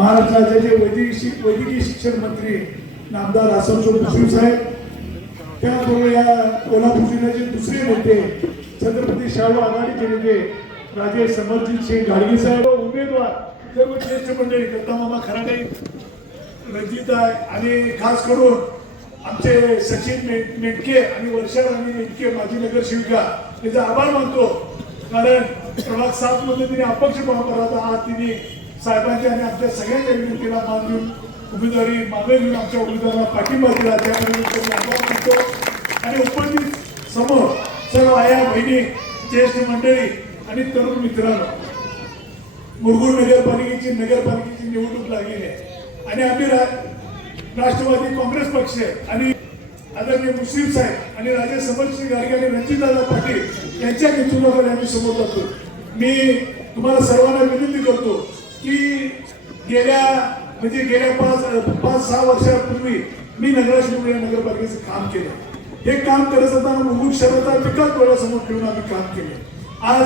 महाराष्ट्राचे जे वैद्यकीय शिक- वैद्यकीय शिक्षण मंत्री नामदार आसनचोक मुश्रीफ साहेब त्याचबरोबर या कोल्हापूर जिल्ह्याचे दुसरे नेते छत्रपती शाहू आघाडीचे नेते राजे समरजित सिंग गाडगे साहेब उमेदवार सर्व ज्येष्ठ मंडळी दत्तामामा खराडे रंजित आहे आणि खास करून आमचे सचिन मे- मेटके आणि वर्षा राणी मेटके माजी नगरसेविका याचा आभार मानतो. कारण प्रभाग सात मध्ये तिने अपक्ष परंपरा आज तिने साहेबांची आणि आपल्या सगळ्यांच्या विनंतीला मान देऊन उमेदवारी मागे घेऊन आमच्या उमेदवारांना पाठिंबा दिला. त्यामुळे मी आभार मानतो आणि उपस्थित समोर सर्व आया बहिणी ज्येष्ठ मंडळी आणि तरुण मित्रांनो मुरगुड नगरपालिकेची नगरपालिकेची निवडणूक लागलेली आहे. आणि आम्ही रा- राष्ट्रवादी काँग्रेस पक्ष आणि आदरणीय मुश्रीफ साहेब आणि राजे समरसिंह गाडगे आणि रणजितदादा पाटील यांच्या नेतृत्वाकडे आम्ही समोर जातो. मी तुम्हाला सर्वांना विनंती करतो की गेल्या म्हणजे गेल्या पाच पाच सहा वर्षापूर्वी मी नगराध्यक्ष या नगरपालिकेचं काम केलं. हे काम करत असताना मुलभूत शहराचा विकास डोळ्यासमोर ठेवून आम्ही काम केलं. आज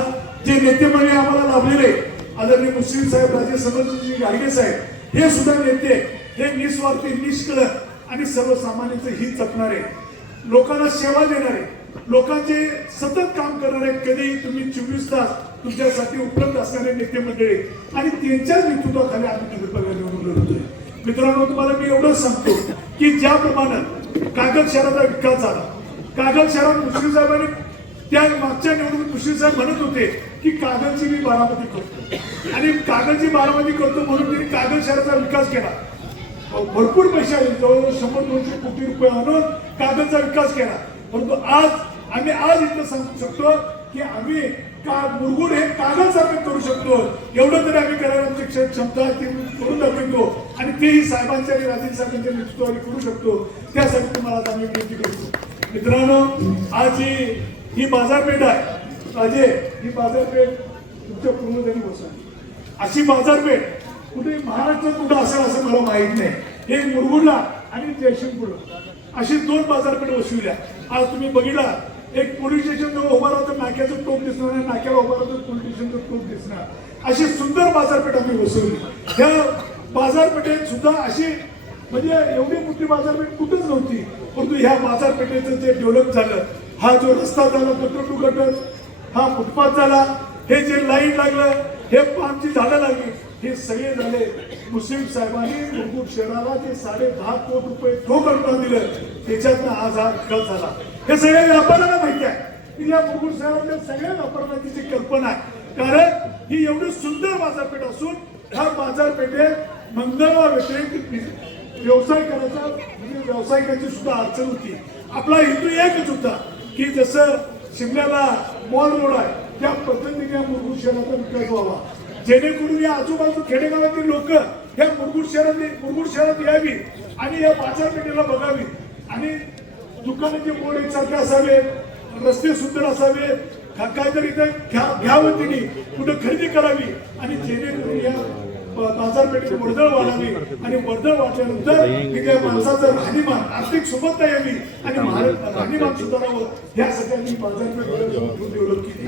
जे नेते मंडळी आम्हाला लाभलेले आदरणीय मुस्लिम साहेब राजे समरजी गाडगे साहेब हे सुद्धा नेते हे निस्वार्थी निष्कळक आणि सर्वसामान्यांचं हित जपणारे लोकांना सेवा देणारे लोकांचे सतत काम करणारे कधीही तुम्ही चोवीस तास तुमच्यासाठी उपलब्ध असणारे नेते मंडळी आणि त्यांच्याच नेतृत्वाखाली आम्ही नगरपालिका निवडून लढतोय मित्रांनो तुम्हाला मी एवढंच सांगतो की ज्याप्रमाणे कागद शहराचा विकास झाला कागद शहरात मुस्लिम साहेबांनी त्या मागच्या निवडणूक मुश्रीफ साहेब म्हणत होते की कागदची मी बारामती करतो. आणि कागदची बारामती करतो म्हणून त्यांनी कागद शहराचा विकास केला. भरपूर पैसे आले जवळजवळ शंभर दोनशे कोटी रुपये आणून कागदचा विकास केला. परंतु आज आम्ही आज इथं सांगू शकतो की आम्ही का मुरगुड हे कागद सामील करू शकतो एवढं तरी आम्ही करायला आमची क्षमता करून दाखवतो. आणि तेही साहेबांच्या आणि राजेश साहेबांच्या आम्ही करू शकतो. त्यासाठी तुम्हाला आता आम्ही विनंती करतो. मित्रांनो आज ही ही बाजारपेठ आहे. अजय ही बाजारपेठ तुमच्या पूर्वजांनी बसवली. अशी बाजारपेठ कुठे महाराष्ट्रात कुठं असेल असं मला माहीत नाही. हे मुरगुडला आणि जयसिंगपूरला अशी दोन बाजारपेठ वसविल्या आज तुम्ही बघितला एक पोलीस स्टेशन जवळ उभा राहतो नाक्याचं टोक दिसणार नाही नाक्याला उभा राहतो पोलीस स्टेशनचं टोक दिसणार. अशी सुंदर बाजारपेठ आम्ही वसवली. ह्या बाजारपेठेत सुद्धा अशी म्हणजे एवढी मोठी बाजारपेठ कुठंच नव्हती परंतु ह्या बाजारपेठेचं जे डेव्हलप झालं हा जो रस्ता झाला पत्रटू कटत हा फुटपाथ झाला हे जे लाईन लागलं हे पानची झाडं लागली हे सगळे झाले. मुस्लिम साहेबांनी मुरगुड शहराला जे साडे दहा कोटी रुपये ठोक अनुदान दिलं त्याच्यातनं आज हा विकास झाला. हे सगळ्या व्यापाऱ्यांना माहिती आहे की या मुरगुड शहरातल्या सगळ्या व्यापाऱ्यांना तिची कल्पना आहे. कारण ही एवढी सुंदर बाजारपेठ असून ह्या बाजारपेठेत मंगळवार व्यतिरिक्त व्यवसाय करायचा म्हणजे व्यावसायिकाची सुद्धा अडचण होती. आपला हेतू एकच होता की जसं शिमल्याला मॉल रोड आहे त्या पद्धतीने या मुरगुड शहराचा विकास व्हावा. जेणेकरून या आजूबाजू खेडेगावातील लोक या मुरगुड शहरात मुरगुड शहरात यावी आणि या बाजारपेठेला बघावी. आणि दुकानाचे बोर्ड एकसारखे असावे रस्ते सुंदर असावे का- काहीतरी घ्या घ्यावं तिने कुठं खरेदी करावी आणि जेणेकरून या बाजारपेठेत वर्दळ वाढावी. आणि वर्दळ वाढल्यानंतर तिथे माणसाचं राहणीमान आर्थिक सुबत्ता यावी आणि महाराज राहणीमान सुधारावं यासाठी आम्ही बाजारपेठ डेव्हलप केली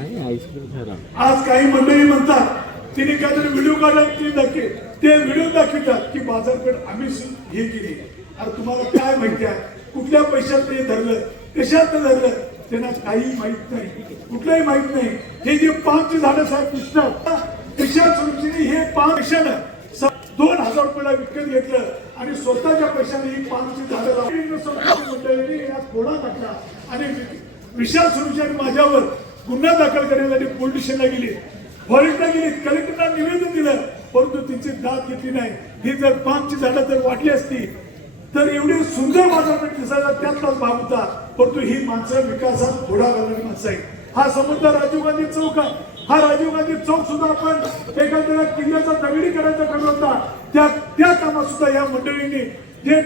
खरा आज काही मंडळी म्हणतात तिने काहीतरी व्हिडिओ काढला की दाखवे. ते व्हिडिओ दाखवतात की बाजारपेठ आम्ही हे केली. अरे तुम्हाला काय माहिती आहे? कुठल्या पैशात ते धरलं कशात धरलं त्यांना काही माहीत नाही. कुठलंही माहीत नाही. हे जे पानची झाडं साहेब दिसतात पैशा सुरक्षेने हे पान पैशानं दोन हजार रुपयाला विकत घेतलं आणि स्वतःच्या पैशाने ही पानची झाडं लावली. मंडळीने यात घोडा टाकला आणि विशाल सुरक्षा माझ्यावर गुन्हा दाखल करण्यासाठी पोलीस स्टेशनला गेली. फॉरेस्टला गेली कलेक्टरला निवेदन दिलं परंतु तिची दाद घेतली नाही. ही जर पानची झाडं जर वाटली असती तर एवढी सुंदर बाजारपेठ दिसायला त्यातलाच भाग होता. परंतु ही माणसं विकासात थोडा घालणारी माणसं आहेत. हा समुद्र राजीव गांधी चौक आहे. हा राजीव गांधी चौक सुद्धा आपण एखाद्या किल्ल्याचा दगडी करायचा ठरवला होता. त्या त्या कामात सुद्धा या मंडळींनी जे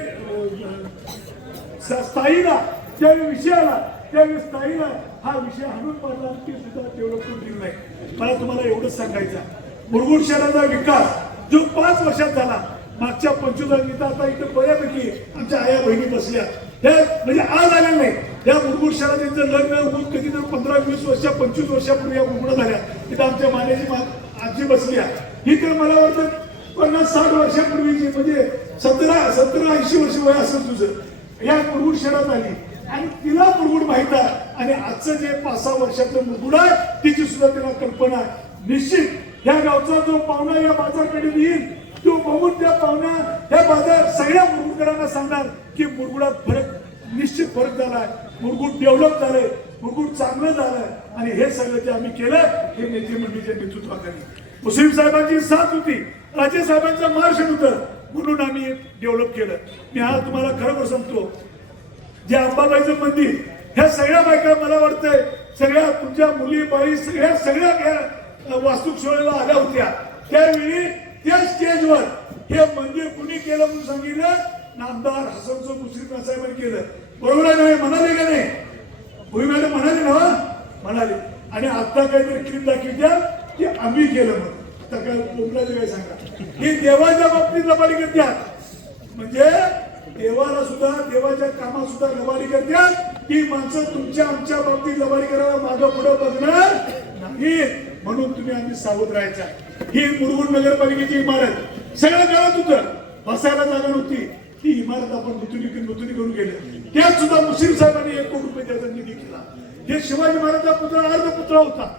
स्थायीला त्या विषयाला त्यावेळी स्थायीला हा विषय हाणून पाडला ते सुद्धा तेवढं करून दिली नाही मला तुम्हाला एवढंच सांगायचं मुरगुड शहराचा विकास जो पाच वर्षात झाला मागच्या पंचवीस इथं आता इथं बऱ्यापैकी आमच्या आया बहिणी बसल्या. हे म्हणजे आज आल्या नाही. या मुरगुड शहरात त्यांचं लग्न होऊन कधी तर पंधरा वीस वर्ष पंचवीस वर्षापूर्वी या मुरगुड झाल्या. तिथं आमच्या मान्याची आजी बसल्या. ही तर मला वाटतं पन्नास साठ वर्षापूर्वीची म्हणजे सतरा सतरा ऐंशी वर्ष वय असेल तुझं. या मुरगुड शहरात आली. आणि तिला मुरगुड माहीत आहे. आणि आजचं जे पाच सहा वर्षातलं मुरगुड आहे तिची सुद्धा तिला कल्पना आहे. निश्चित या गावचा जो पाहुणा या बाजारकडे येईल तो बघून त्या पाहुण्या त्या बाजार सगळ्या मुरगुडकरांना सांगणार की मुरगुडात फरक निश्चित फरक झालाय. मुरगुड डेव्हलप झालंय मुरगुड चांगलं झालंय. आणि हे सगळं जे आम्ही केलं हे नेते मंडळीच्या नेतृत्वाखाली. मुस्लिम साहेबांची साथ होती. राजे साहेबांचं मार्गदर्शन होतं. म्हणून आम्ही डेव्हलप केलं. मी आज तुम्हाला खरोखर सांगतो जे अंबाबाईचं मंदिर ह्या सगळ्या बायका मला वाटतंय सगळ्या तुमच्या मुली बाई सगळ्या सगळ्या या वास्तुक सोहळ्याला आल्या होत्या. त्यावेळी त्या स्टेजवर हे मंदिर कुणी केलं म्हणून सांगितलं? नामदार हसनचो मुश्रीफ साहेबांनी केलं. बरोबर आहे म्हणाले का नाही? भुई मॅडम म्हणाले ना म्हणाले. आणि आता काहीतरी क्लिप द्या की आम्ही केलं म्हणून. आता काय काय सांगा? ही देवाच्या बाबतीत लबाडी द्या म्हणजे देवाला सुद्धा देवाच्या कामात सुद्धा लबाडी करतात. ती माणसं तुमच्या आमच्या बाबतीत लबाडी करायला मागं पुढं बघणार नाही म्हणून तुम्ही आम्ही सावध राहायचा ही मुरगुड नगरपालिकेची इमारत. सगळं कळत होतं बसायला जागा नव्हती. ती इमारत आपण नूतनी नूतनी करून गेले. त्यात सुद्धा मुस्लिम साहेबांनी एक कोटी रुपये त्याचा निधी केला. हे शिवाजी महाराजचा पुत्र अर्ध पुत्र होता.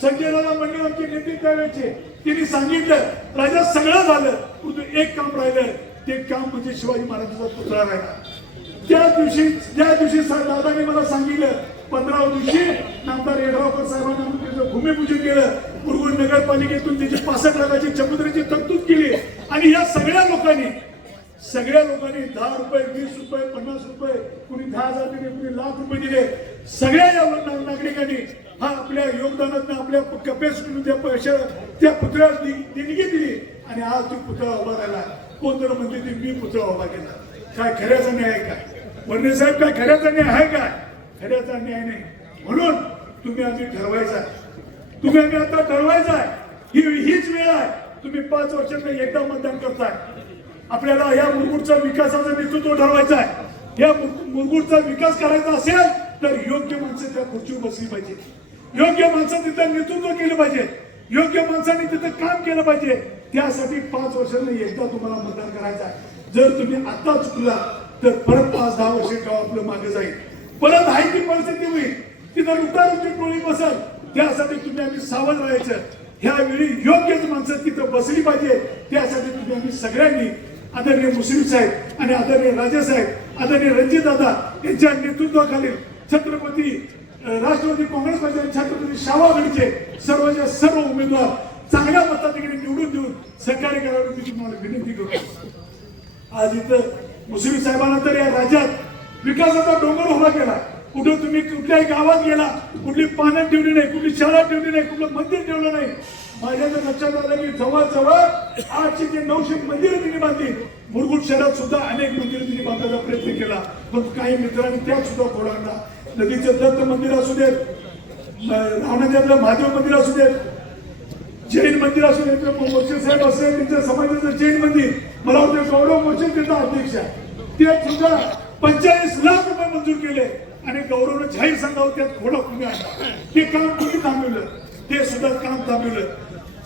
संजय दादा मंडळ आमचे नेते त्यावेळेचे. त्यांनी सांगितलं राजा सगळं झालं. परंतु एक काम राहिलं. ते काम म्हणजे शिवाजी महाराजांचा पुतळा राहिला. त्या दिवशी ज्या दिवशी दादाने मला सांगितलं पंधरा दिवशी नामदार येडगावकर साहेबांना भूमिपूजन केलं. करून नगरपालिकेतून त्याची पासष्ट लाखाची चमुद्राची तरतूद केली. आणि या सगळ्या लोकांनी सगळ्या लोकांनी दहा रुपये वीस रुपये पन्नास रुपये कुणी दहा हजार दिले कुणी लाख रुपये दिले. सगळ्या या नागरिकांनी हा आपल्या योगदानात आपल्या कपॅसिटीने त्या पैशा त्या पुतळ्यास देणगी दिली. आणि आज ती पुतळा उभा राहिला. कोण तर म्हणते ते मी पुतळा उभा केला. काय खऱ्याचा न्याय काय वडणे साहेब काय खऱ्याचा न्याय आहे काय खऱ्याचा न्याय नाही. म्हणून तुम्ही आम्ही ठरवायचा. आहे. तुम्ही आम्ही आता ठरवायचं आहे. ही हीच वेळ आहे. तुम्ही पाच वर्षातून एकदा मतदान करताय. आपल्याला या मुरगुडचा विकासाचं नेतृत्व ठरवायचं आहे. या मुरगुडचा विकास करायचा असेल तर योग्य माणसं त्या खुर्चीवर बसली पाहिजे. योग्य माणसं तिथं नेतृत्व केलं पाहिजे. योग्य माणसांनी तिथं काम केलं पाहिजे. त्यासाठी पाच वर्षांना एकदा तुम्हाला मतदान करायचं आहे. जर तुम्ही आता चुकला तर परत पाच दहा वर्ष गाव आपलं मागे जाईल. परत आहे ती परिस्थिती होईल. तिथं रुटारुटी टोळी बसल. त्यासाठी तुम्ही आम्ही सावध राहायचं. ह्यावेळी योग्यच माणसं तिथं बसली पाहिजे. त्यासाठी तुम्ही आम्ही सगळ्यांनी आदरणीय मुस्लिम साहेब आणि आदरणीय राजा साहेब आदरणीय रणजित दादा यांच्या नेतृत्वाखाली छत्रपती राष्ट्रवादी काँग्रेस पक्षाचे छत्रपती शाहू सर्वच्या सर्व उमेदवार चांगल्या मताधिकारी निवडून देऊन सहकार्य करावे मी तुम्हाला विनंती करतो. आज इथं मुस्लिम साहेबांना तर या राज्यात विकासाचा डोंगर उभा केला. कुठं तुम्ही कुठल्याही गावात गेला कुठली पाण्यात ठेवली नाही कुठली शाळा ठेवली नाही कुठलं मंदिर ठेवलं नाही. माझ्या तर लक्षात आलं की जवळजवळ आठशे ते नऊशे मंदिरं तिने बांधली. मुरगुड शहरात सुद्धा अनेक मंदिरं तिने बांधायचा प्रयत्न केला. पण काही मित्रांनी त्यात सुद्धा खोडांना नदीचं दत्त मंदिर असू देत रावणाच्यातलं महादेव मंदिर असू देत जैन मंदिर असू दे किंवा साहेब असेल त्यांच्या समाजाचं जैन मंदिर. मला वाटतं गौरव मोर्चे त्यांचा अध्यक्ष. आहे ते सुद्धा पंचेचाळीस लाख रुपये मंजूर केले. आणि गौरवनं जाहीर सांगावं त्यात थोडा तुम्ही आणला ते काम तुम्ही थांबवलं? ते सुद्धा काम थांबवलं.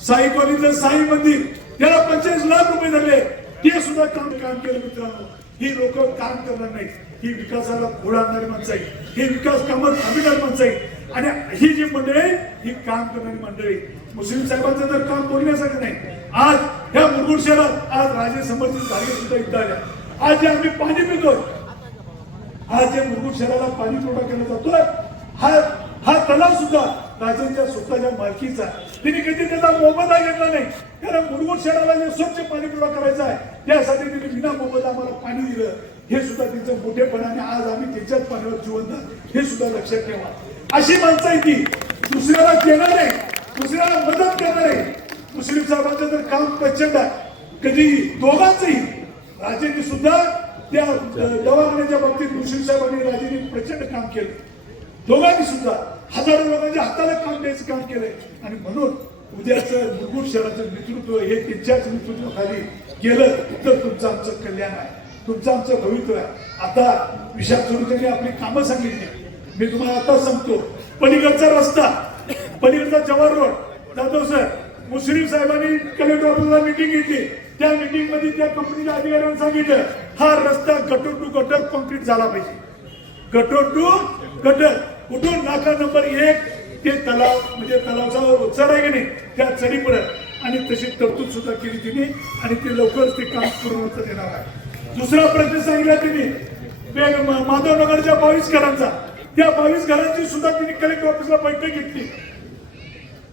साई कॉलनीचं साई मंदिर त्याला पंचेचाळीस लाख रुपये झाले. ते सुद्धा काम काम केलं मित्रांनो. ही लोक काम करणार नाही ही विकासाला खोडा आणणारी माणसं आहे हे विकास कामात थांबविणारी माणसं आहे आणि ही जी मंडळी आहे, ही काम करणारी मंडळी मुस्लिम साहेबांचं तर काम बोलण्यासारखं नाही. आज ह्या मुरगुड शहरात आज राजे समर्थित झाले सुद्धा इथं आल्या. आज जे आम्ही पाणी पितोय आज जे मुरगुड शहराला पाणी पुरवठा केला जातोय हा हा तलाव सुद्धा राजांच्या स्वतःच्या मालकीचा तिने कधी त्याचा मोबदला घेतला नाही. कारण मुरगुड शहराला जे स्वच्छ पाणी पुरवठा करायचा आहे त्यासाठी तिने विना मोबदला आम्हाला पाणी दिलं. हे सुद्धा तिचं मोठेपणाने आज आम्ही त्यांच्याच पाण्यावर जिवंत हे सुद्धा लक्षात ठेवा. अशी माणसं आहे ती. दुसऱ्याला देणार नाही. दुसऱ्याला मदत करणार आहे मुस्लिम साहेबांचं तर काम प्रचंड आहे. कधी दोघांचंही. राजेंनी सुद्धा त्या दवाखान्याच्या बाबतीत मुस्लिम साहेबांनी राजेने प्रचंड काम केलं. दोघांनी सुद्धा हजारो लोकांच्या हाताला काम द्यायचं काम केलंय. आणि म्हणून उद्याचं मुरगुड शहराचं नेतृत्व हे त्यांच्याच नेतृत्वाखाली गेलं तर तुमचं आमचं कल्याण आहे. तुमचं आमचं भवितव्य आहे. आता विशाल सुरुच्यांनी आपली कामं सांगितली. मी तुम्हाला आता सांगतो पलीकडचा रस्ता पलीकडचा जवाहर रोड. जाधव सर. मुश्रीफ साहेबांनी कलेक्टर ऑफिसला मिटिंग घेतली. त्या मिटिंगमध्ये त्या कंपनीच्या अधिकाऱ्यांना सांगितलं हा रस्ता गटर टू गटर कॉन्क्रीट झाला पाहिजे. गटर टू गटर कुठून? नाका नंबर एक. ते तलाव म्हणजे तलावचा चढ आहे की नाही? त्या चढीपर्यंत आणि तशी तरतूद सुद्धा केली तिने. आणि ते लवकरच ते काम पूर्ण देणार आहे. दुसरा प्रश्न सांगितला तिने. माधवनगरच्या बावीस घरांचा. त्या बावीस घरांची सुद्धा तिने कलेक्टर ऑफिसला बैठक घेतली.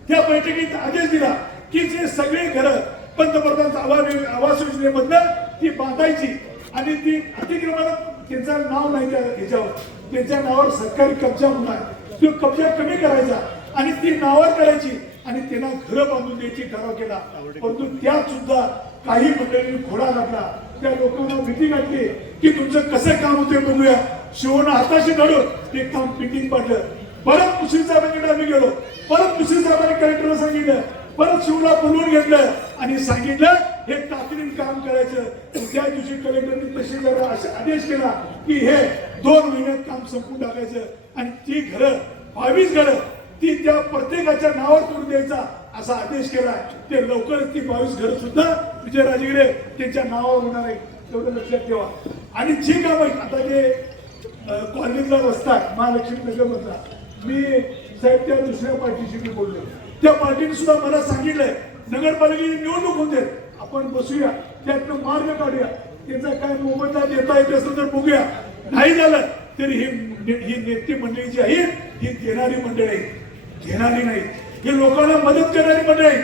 त्या बैठकीत आदेश दिला की जे सगळे घर पंतप्रधान आवास आवास योजनेमधनं ती बांधायची. आणि ती अतिक्रमण त्यांचं नाव नाही त्या ह्याच्यावर. त्यांच्या नावावर सरकारी कब्जा होणार. तो कब्जा कमी करायचा आणि ती नावावर करायची आणि त्यांना घरं बांधून द्यायची ठराव केला. परंतु त्यात सुद्धा काही मंडळींनी घोडा घातला. त्या लोकांना भीती घातली की तुमचं कसं काम होते बघूया. शिवण हाताशी धडून ते काम पिटिंग पाडलं. परत मुश्रीफ साहेबांकडे आम्ही गेलो. परत मुश्रीफ साहेबांनी कलेक्टरला सांगितलं परत शिवला बोलवून घेतलं आणि सांगितलं हे तातडीने काम करायचं. त्या दिवशी कलेक्टरने तहसीलदार आदेश केला की हे दोन महिन्यात काम संपून टाकायचं. आणि ती घरं बावीस घरं ती त्या प्रत्येकाच्या नावावर करून द्यायचा असा आदेश केला. ते लवकरच ती बावीस घरं सुद्धा विजय राजगिरे त्यांच्या नावावर होणार आहे तेवढं लक्षात ठेवा. आणि जी काम आहेत आता जे अं, कॉलनीतला रस्ता आहे, महालक्ष्मी नगरमधला मी साहेब त्या दुसऱ्या पार्टीशी मी बोललो. त्या पार्टीने सुद्धा मला सांगितलंय नगरपालिकेची निवडणूक होते आपण बसूया त्यातनं मार्ग काढूया. त्याचा काय मोबदला देता येत असं तर बघूया. नाही झालं तरी ही ही नेते मंडळी जी आहे ही देणारी मंडळी आहे घेणारी नाही ही लोकांना मदत करणारी मंडळी आहे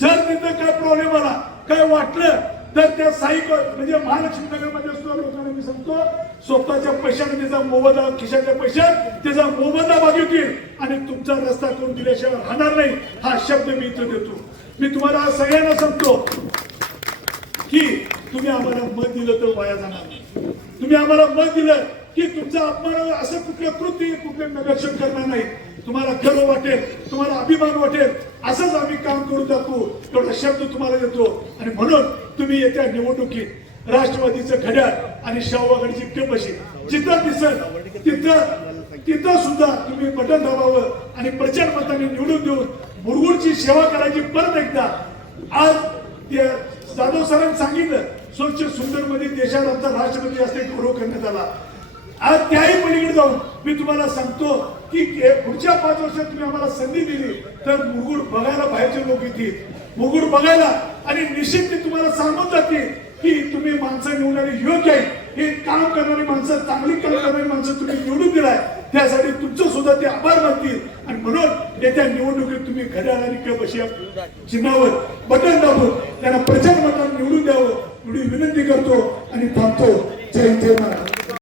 जर तिथं काय प्रॉब्लेम आला काय वाटलं तर त्या साई म्हणजे महालक्ष्मी नगरमध्ये सुद्धा लोकांना मी सांगतो स्वतःच्या पैशाने त्याचा मोबदला खिशाच्या पैशात त्याचा मोबदला मागिततील आणि तुमचा रस्ता करून दिल्याशिवाय राहणार नाही हा शब्द मी इथं देतो. मी तुम्हाला सगळ्यांना सांगतो की तुम्ही आम्हाला मत दिलं तर वाया जाणार नाही. तुम्ही आम्हाला मत दिलं की तुमचा अपमान असं कुठलं कृती कुठलं नगरक्षण करणार नाही. तुम्हाला गर्व वाटेल तुम्हाला अभिमान वाटेल. असंच आम्ही काम करून दाखवू एवढा शब्द तुम्हाला देतो. आणि म्हणून तुम्ही येत्या निवडणुकीत राष्ट्रवादीचं घड्याळ आणि शाहू आघाडीची जिथं दिसल तिथं तिथं सुद्धा तुम्ही बटन दाबावं आणि प्रचार मताने निवडून देऊन मुरगुडची सेवा करायची परत एकदा. आज त्या जाधव सरांनी सांगितलं स्वच्छ सुंदरमध्ये देशात आमचा राष्ट्रपती असते गौरव करण्यात आला. आज त्याही पलीकडे जाऊन मी तुम्हाला सांगतो की पुढच्या पाच वर्षात तुम्ही आम्हाला संधी दिली तर मुरगुड बघायला बाहेरचे लोक येतील. मुरगुड बघायला आणि निश्चित ते तुम्हाला सांगून जातील की तुम्ही माणसं निवडणारी योग्य आहे हे काम करणारी माणसं चांगली काम करणारी माणसं तुम्ही निवडून दिलाय. त्यासाठी तुमचं सुद्धा ते आभार मानतील. आणि म्हणून येत्या निवडणुकीत तुम्ही घड्याळ आणि कप चिन्हावर बटन दाबून त्यांना प्रचंड मतांनी निवडून द्यावं. एवढी विनंती करतो आणि थांबतो. जय जय महाराज